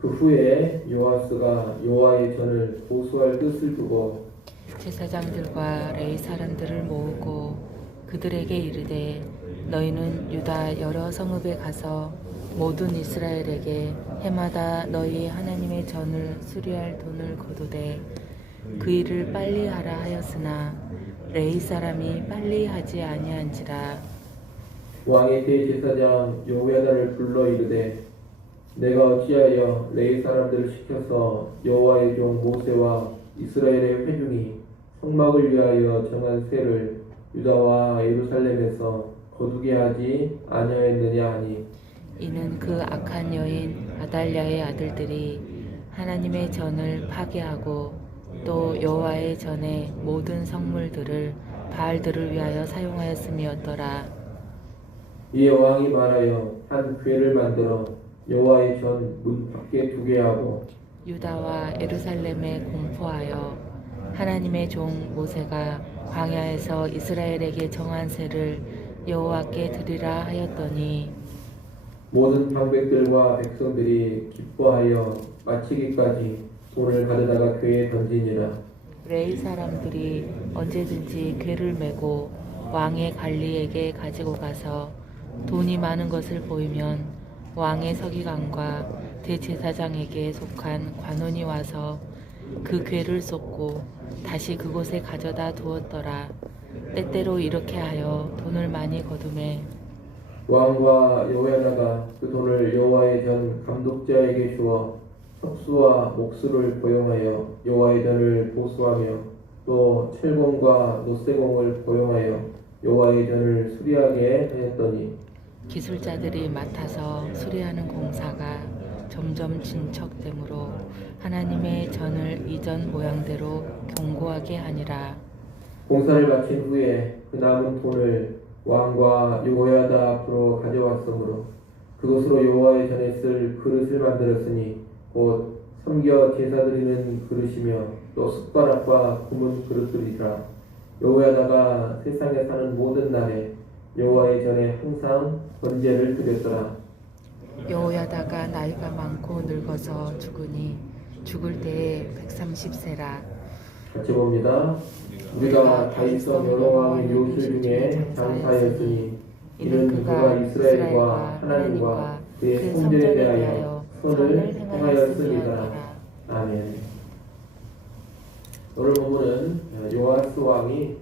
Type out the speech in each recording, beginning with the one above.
그 후에 요아스가 여호와의 전을 보수할 뜻을 두고 제사장들과 레위 사람들을 모으고 그들에게 이르되 너희는 유다 여러 성읍에 가서 모든 이스라엘에게 해마다 너희 하나님의 전을 수리할 돈을 거두되 그 일을 빨리 하라 하였으나 레위 사람이 빨리 하지 아니한지라. 왕의 대제사장 여호야다를 불러 이르되 내가 어찌하여 레위 사람들을 시켜서 여호와의 종 모세와 이스라엘의 회중이 성막을 위하여 정한 세를 유다와 예루살렘에서 거두게 하지 아니하였느냐 하니 이는 그 악한 여인 아달랴의 아들들이 하나님의 전을 파괴하고 또 여호와의 전의 모든 성물들을 바알들을 위하여 사용하였음이었더라. 이에 왕이 말하여 한 궤를 만들어 여호와의 전 문 밖에 두게 하고 유다와 예루살렘에 공포하여 하나님의 종 모세가 광야에서 이스라엘에게 정한 세를 여호와께 드리라 하였더니 모든 방백들과 백성들이 기뻐하여 마치기까지 돈을 가져다가 궤에 던지니라. 레위 사람들이 언제든지 궤를 메고 왕의 관리에게 가지고 가서 돈이 많은 것을 보이면 왕의 서기관과 대제사장에게 속한 관원이 와서 그 궤를 쏟고 다시 그곳에 가져다 두었더라. 때때로 이렇게 하여 돈을 많이 거두매 왕과 여호야다가 그 돈을 여호와의 전 감독자에게 주어 석수와 목수를 고용하여 여호와의 전을 보수하며 또 철공과 노쇠공을 고용하여 여호와의 전을 수리하게 하였더니 기술자들이 맡아서 수리하는 공사가 점점 진척되므로 하나님의 전을 이전 모양대로 견고하게 하니라. 공사를 마친 후에 그 남은 돈을 왕과 여호야다 앞으로 가져왔으므로 그것으로 여호와의 전에 쓸 그릇을 만들었으니 곧 섬겨 제사 드리는 그릇이며 또 숟가락과 구문 그릇들이라. 여호야다가 세상에 사는 모든 날에 여호와의 전에 항상 번제를 드렸더라. 여호야다가 나이가 많고 늙어서 죽으니 죽을 때에 130세라. 같이 봅니다. 우리가 다윗성 여러 왕의 요술 중에 장사하였으니 이는 그가 이스라엘과 하나님과 그의 성전에 대하여 선을 행하였습니다. 아멘. 오늘 본문은 요아스 왕이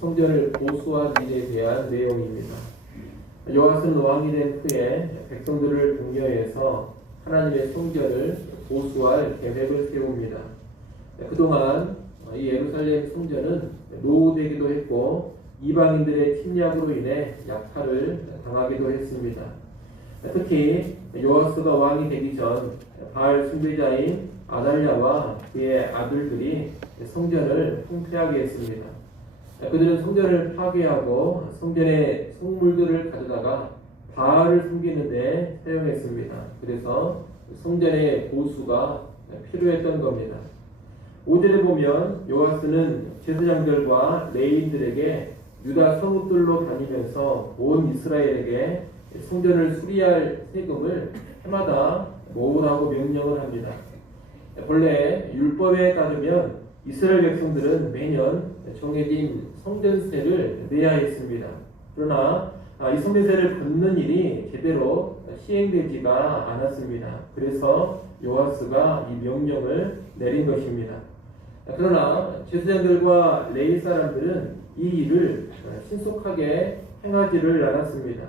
성전을 보수한 일에 대한 내용입니다. 요아스는 왕이 된 후에 백성들을 독려해서 하나님의 성전을 보수할 계획을 세웁니다. 그동안 이 예루살렘 성전은 노후되기도 했고 이방인들의 침략으로 인해 약탈을 당하기도 했습니다. 특히 요아스가 왕이 되기 전 바알 숭배자인 아달랴와 그의 아들들이 성전을 통폐하게 했습니다. 그들은 성전을 파괴하고 성전의 성물들을 가져다가 바알을 숨기는 데 사용했습니다. 그래서 성전의 보수가 필요했던 겁니다. 5절에 보면 요아스는 제사장들과 레위인들에게 유다 성읍들로 다니면서 온 이스라엘에게 성전을 수리할 세금을 해마다 모으라고 명령을 합니다. 본래 율법에 따르면 이스라엘 백성들은 매년 정해진 성전세를 내야 했습니다. 그러나 이 성전세를 걷는 일이 제대로 시행되지가 않았습니다. 그래서 요아스가 이 명령을 내린 것입니다. 그러나 제사장들과 레위 사람들은 이 일을 신속하게 행하지를 않았습니다.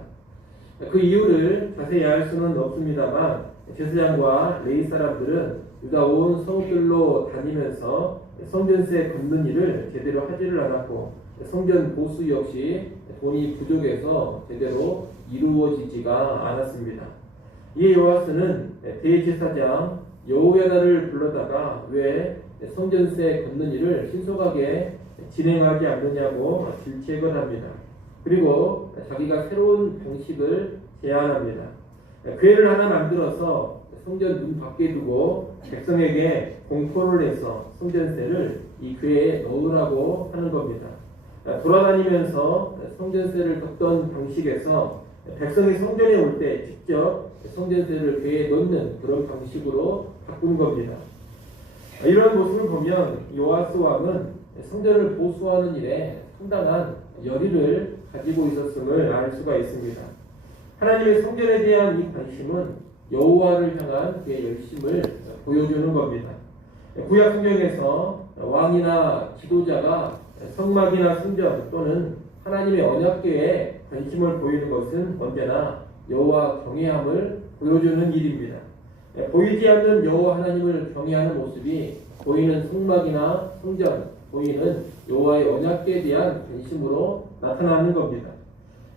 그 이유를 자세히 알 수는 없습니다만 제사장과 레위 사람들은 유다 온 성읍들로 다니면서 성전세 걷는 일을 제대로 하지를 않았고 성전 보수 역시 돈이 부족해서 제대로 이루어지지가 않았습니다. 이에 요아스는 대제사장 여호야다를 불러다가 왜 성전세 걷는 일을 신속하게 진행하지 않느냐고 질책을 합니다. 그리고 자기가 새로운 방식을 제안합니다. 궤를 하나 만들어서 성전 문 밖에 두고 백성에게 공포를 해서 성전세를 이 궤에 넣으라고 하는 겁니다. 돌아다니면서 성전세를 걷던 방식에서 백성이 성전에 올 때 직접 성전세를 배에 넣는 그런 방식으로 바꾼 겁니다. 이런 모습을 보면 요아스 왕은 성전을 보수하는 일에 상당한 열의를 가지고 있었음을 알 수가 있습니다. 하나님의 성전에 대한 이 관심은 여호와를 향한 그의 열심을 보여주는 겁니다. 구약 성경에서 왕이나 지도자가 성막이나 성전 또는 하나님의 언약궤에 관심을 보이는 것은 언제나 여호와 경외함을 보여주는 일입니다. 보이지 않는 여호와 하나님을 경외하는 모습이 보이는 성막이나 성전, 보이는 여호와의 언약궤에 대한 관심으로 나타나는 겁니다.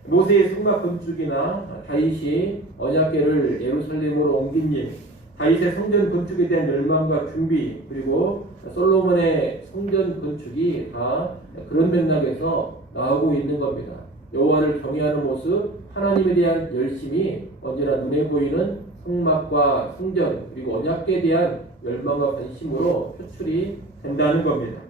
모세의 성막 건축이나 다윗이 언약궤를 예루살렘으로 옮긴 일, 다윗의 성전 건축에 대한 열망과 준비, 그리고 솔로몬의 성전 건축이 다 그런 맥락에서 나오고 있는 겁니다. 여호와를 경외하는 모습, 하나님에 대한 열심이 언제나 눈에 보이는 성막과 성전 그리고 언약궤에 대한 열망과 관심으로 표출이 된다는 겁니다.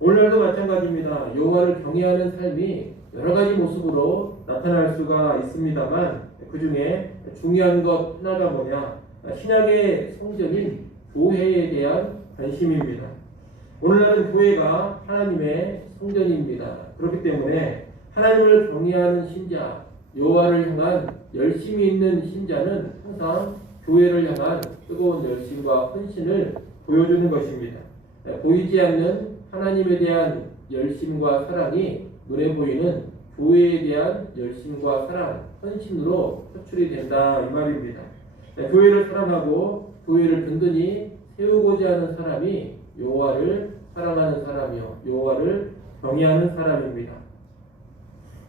오늘날도 마찬가지입니다. 여호와를 경외하는 삶이 여러 가지 모습으로 나타날 수가 있습니다만 그 중에 중요한 것 하나가 뭐냐? 신약의 성전인 교회에 대한 관심입니다. 오늘날은 교회가 하나님의 성전입니다. 그렇기 때문에 하나님을 경외하는 신자, 여호와를 향한 열심이 있는 신자는 항상 교회를 향한 뜨거운 열심과 헌신을 보여주는 것입니다. 보이지 않는 하나님에 대한 열심과 사랑이 눈에 보이는 교회에 대한 열심과 사랑, 헌신으로 표출이 된다 이 말입니다. 교회를 사랑하고 교회를 든든히 세우고자 하는 사람이 여호와를 사랑하는 사람이요 여호와를 경외하는 사람입니다.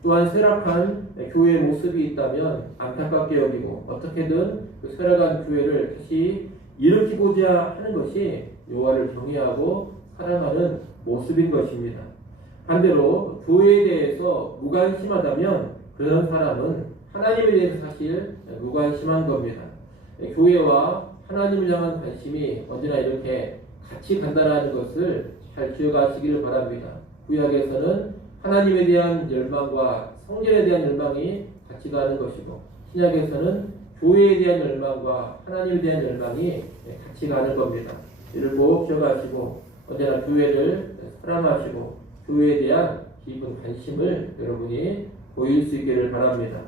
또한 쇠락한 교회의 모습이 있다면 안타깝게 여기고 어떻게든 그 쇠락한 교회를 다시 일으키고자 하는 것이 여호와를 경외하고 사랑하는 모습인 것입니다. 반대로 교회에 대해서 무관심하다면 그런 사람은 하나님에 대해서 사실 무관심한 겁니다. 교회와 하나님을 향한 관심이 언제나 이렇게 같이 간다는 것을 잘 기억하시기를 바랍니다. 구약에서는 하나님에 대한 열망과 성전에 대한 열망이 같이 가는 것이고 신약에서는 교회에 대한 열망과 하나님에 대한 열망이 같이 가는 겁니다. 이를 꼭 기억하시고 언제나 교회를 사랑하시고 교회에 대한 깊은 관심을 여러분이 보일 수 있기를 바랍니다.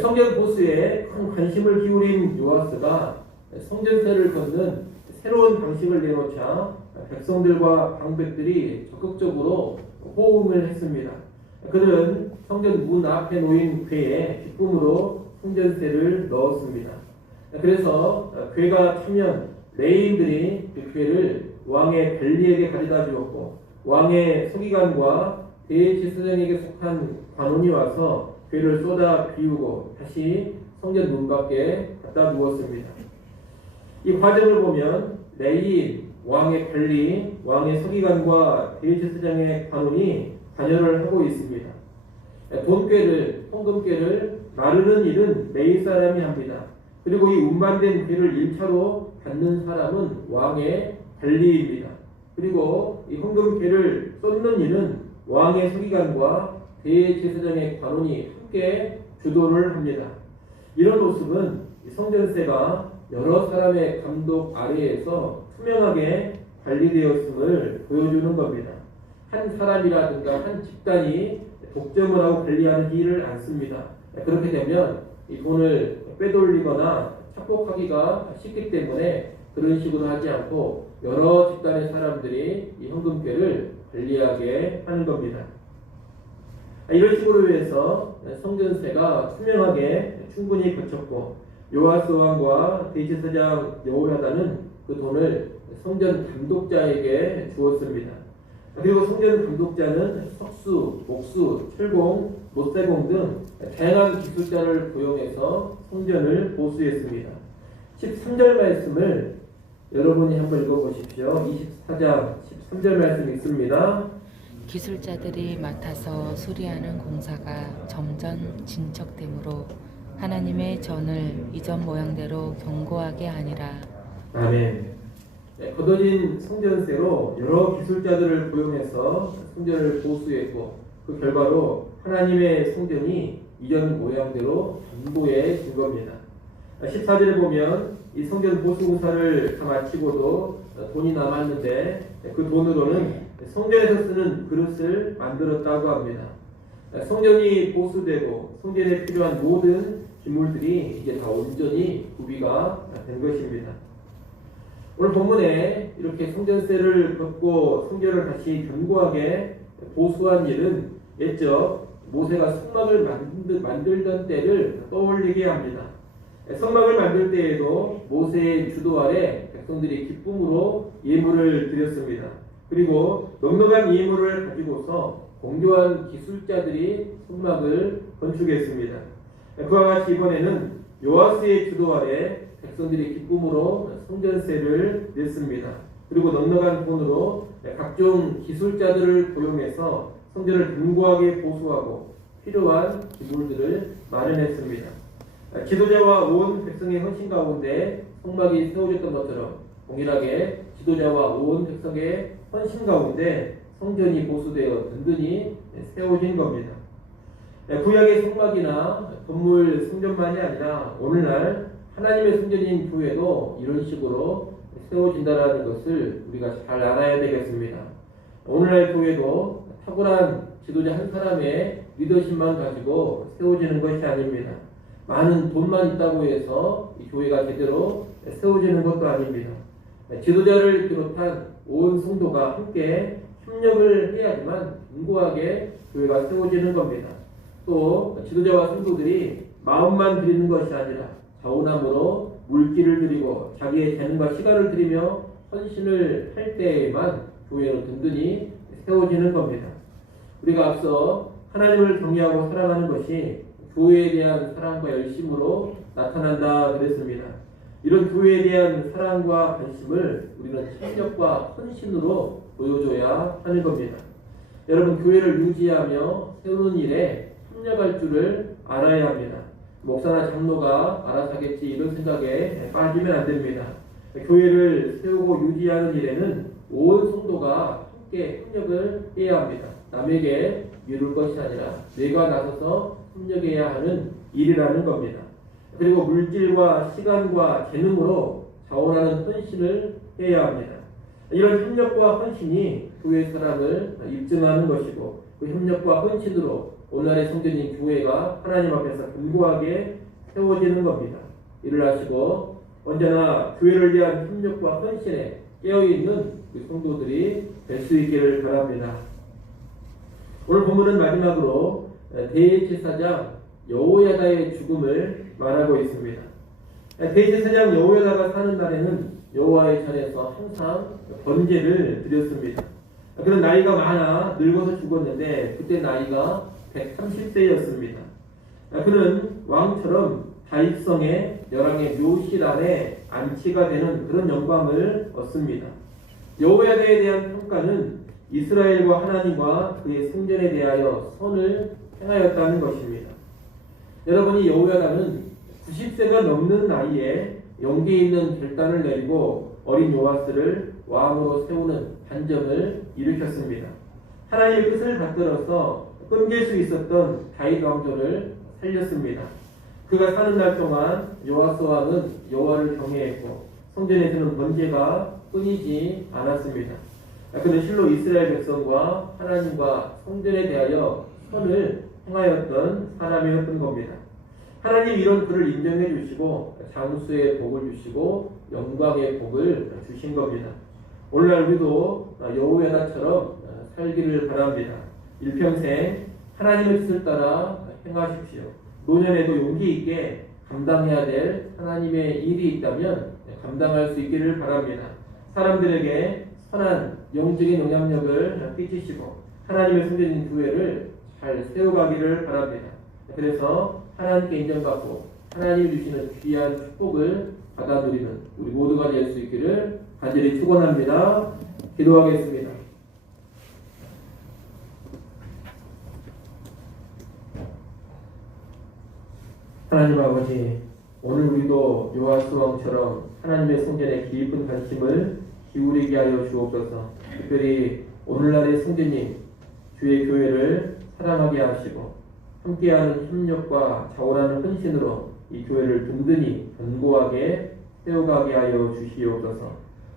성전 보수에 큰 관심을 기울인 요아스가 성전세를 걷는 새로운 방식을 내놓자 백성들과 방백들이 적극적으로 호응을 했습니다. 그들은 성전 문 앞에 놓인 궤에 기쁨으로 성전세를 넣었습니다. 그래서 궤가 차면 레위인들이 그 궤를 왕의 벨리에게 가져다 주었고 왕의 서기관과 대제사장에게 속한 관원이 와서 궤를 쏟아 비우고 다시 성전 문 밖에 갖다 두었습니다. 이 과정을 보면 레위인, 왕의 벨리, 왕의 서기관과 대제사장의 관원이 관여를 하고 있습니다. 돈꾀를, 헌금꾀를 나르는 일은 레위 사람이 합니다. 그리고 이 운반된 궤를 1차로 받는 사람은 왕의 벨리입니다. 그리고 이 헌금궤를 쏟는 일은 왕의 서기관과 대제사장의 관원이 함께 주도를 합니다. 이런 모습은 성전세가 여러 사람의 감독 아래에서 투명하게 관리되었음을 보여주는 겁니다. 한 사람이라든가 한 집단이 독점을 하고 관리하지를 않습니다. 그렇게 되면 이 돈을 빼돌리거나 착복하기가 쉽기 때문에 그런 식으로 하지 않고 여러 집단의 사람들이 이 헌금궤를 관리하게 하는 겁니다. 이런 식으로 해서 성전세가 투명하게 충분히 거쳤고 요아스 왕과 대제사장 여호야다는 그 돈을 성전 감독자에게 주었습니다. 그리고 성전 감독자는 석수, 목수, 철공, 못세공 등 다양한 기술자를 고용해서 성전을 보수했습니다. 13절 말씀을 여러분이 한번 읽어보십시오. 24장 13절 말씀 읽습니다. 기술자들이 맡아서 수리하는 공사가 점점 진척되므로 하나님의 전을 이전 모양대로 견고하게 하니라. 아멘. 걷어진 성전세로 여러 기술자들을 고용해서 성전을 보수했고 그 결과로 하나님의 성전이 이전 모양대로 견고해진 겁니다. 14절에 보면 이 성전 보수공사를 다 마치고도 돈이 남았는데 그 돈으로는 성전에서 쓰는 그릇을 만들었다고 합니다. 성전이 보수되고 성전에 필요한 모든 기물들이 이제 다 온전히 구비가 된 것입니다. 오늘 본문에 이렇게 성전세를 걷고 성전을 다시 견고하게 보수한 일은 옛적 모세가 성막을 만들던 때를 떠올리게 합니다. 성막을 만들 때에도 모세의 주도 아래 백성들이 기쁨으로 예물을 드렸습니다. 그리고 넉넉한 예물을 가지고서 공교한 기술자들이 성막을 건축했습니다. 그와 같이 이번에는 요아스의 주도 아래 백성들이 기쁨으로 성전세를 냈습니다. 그리고 넉넉한 돈으로 각종 기술자들을 고용해서 성전을 견고하게 보수하고 필요한 기물들을 마련했습니다. 지도자와 온 백성의 헌신 가운데 성막이 세워졌던 것처럼 동일하게 지도자와 온 백성의 헌신 가운데 성전이 보수되어 든든히 세워진 겁니다. 구약의 성막이나 건물 성전만이 아니라 오늘날 하나님의 성전인 교회도 이런 식으로 세워진다는 것을 우리가 잘 알아야 되겠습니다. 오늘날 교회도 탁월한 지도자 한 사람의 리더십만 가지고 세워지는 것이 아닙니다. 많은 돈만 있다고 해서 이 교회가 제대로 세워지는 것도 아닙니다. 지도자를 비롯한 온 성도가 함께 협력을 해야지만 견고하게 교회가 세워지는 겁니다. 또 지도자와 성도들이 마음만 드리는 것이 아니라 자원함으로 물기를 드리고 자기의 재능과 시간을 드리며 헌신을 할 때에만 교회는 든든히 세워지는 겁니다. 우리가 앞서 하나님을 경외하고 사랑하는 것이 교회에 대한 사랑과 열심으로 나타난다 그랬습니다. 이런 교회에 대한 사랑과 관심을 우리는 협력과 헌신으로 보여줘야 하는 겁니다. 여러분, 교회를 유지하며 세우는 일에 협력할 줄을 알아야 합니다. 목사나 장로가 알아서 하겠지 이런 생각에 빠지면 안 됩니다. 교회를 세우고 유지하는 일에는 온 성도가 함께 협력을 해야 합니다. 남에게 미룰 것이 아니라 내가 나서서 협력해야 하는 일이라는 겁니다. 그리고 물질과 시간과 재능으로 자원하는 헌신을 해야 합니다. 이런 협력과 헌신이 교회 사랑을 입증하는 것이고 그 협력과 헌신으로 오늘날의 성전인 교회가 하나님 앞에서 견고하게 세워지는 겁니다. 이를 하시고 언제나 교회를 위한 협력과 헌신에 깨어있는 성도들이 될 수 있기를 바랍니다. 오늘 본문은 마지막으로 대제사장 여호야다의 죽음을 말하고 있습니다. 대제사장 여호야다가 사는 날에는 여호와의 전에서 항상 번제를 드렸습니다. 그는 나이가 많아 늙어서 죽었는데 그때 나이가 130세였습니다. 그는 왕처럼 다윗성의 열왕의 묘실 안에 안치가 되는 그런 영광을 얻습니다. 여호야다에 대한 평가는 이스라엘과 하나님과 그의 성전에 대하여 선을 행하였다는 것입니다. 여러분이 여호야다는 90세가 넘는 나이에 용기 있는 결단을 내리고 어린 요아스를 왕으로 세우는 반정을 일으켰습니다. 하나님의 뜻을 받들어서 끊길 수 있었던 다윗 왕조를 살렸습니다. 그가 사는 날 동안 요아스 왕은 여호와를 경외했고 성전에서는 번제가 끊이지 않았습니다. 그는 실로 이스라엘 백성과 하나님과 성전에 대하여 선을 행하였던 사람이었던 겁니다. 하나님 이런 그를 인정해 주시고 장수의 복을 주시고 영광의 복을 주신 겁니다. 오늘날 우리도 여호야다처럼 살기를 바랍니다. 일평생 하나님의 뜻을 따라 행하십시오. 노년에도 용기 있게 감당해야 될 하나님의 일이 있다면 감당할 수 있기를 바랍니다. 사람들에게 선한 영적인 영향력을 끼치시고 하나님의 성전인 교회를 잘 세워가기를 바랍니다. 그래서 하나님께 인정받고 하나님이 주시는 귀한 축복을 받아 누리는 우리 모두가 될 수 있기를 간절히 축원합니다. 기도하겠습니다. 하나님 아버지, 오늘 우리도 요아스 왕처럼 하나님의 성전에 깊은 관심을 기울이게 하여 주옵소서. 특별히 오늘날의 성전님 주의 교회를 사랑하게 하시고 함께하는 협력과 자원하는 헌신으로 이 교회를 든든히 견고하게 세워가게 하여 주시옵소서.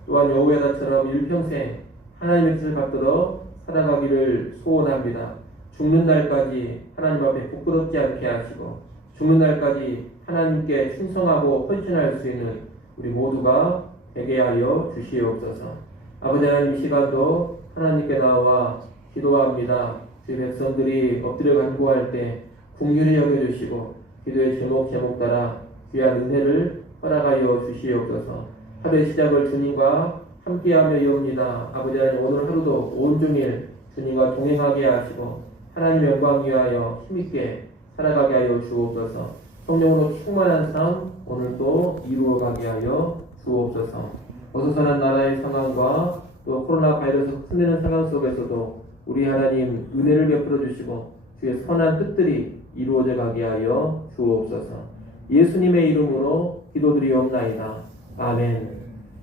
또한 여호야다처럼 일평생 하나님의 뜻을 받들어 살아가기를 소원합니다. 죽는 날까지 하나님 앞에 부끄럽지 않게 하시고 죽는 날까지 하나님께 충성하고 헌신할 수 있는 우리 모두가 되게 하여 주시옵소서. 아버지 하나님, 이 시간도 하나님께 나와 기도합니다. 주의 백성들이 엎드려 간구할 때 긍휼히 여겨주시고 기도의 제목 따라 귀한 은혜를 허락하여 주시옵소서. 하루의 시작을 주님과 함께하며 이옵니다. 아버지 하나님, 오늘 하루도 온종일 주님과 동행하게 하시고 하나님 영광 위하여 힘있게 살아가게 하여 주옵소서. 성령으로 충만한 삶 오늘도 이루어가게 하여 주옵소서. 어수선한 나라의 상황과 또 코로나 바이러스 흔드는 상황 속에서도 우리 하나님 은혜를 베풀어 주시고 주의 선한 뜻들이 이루어져 가게 하여 주옵소서. 예수님의 이름으로 기도드리옵나이다. 아멘.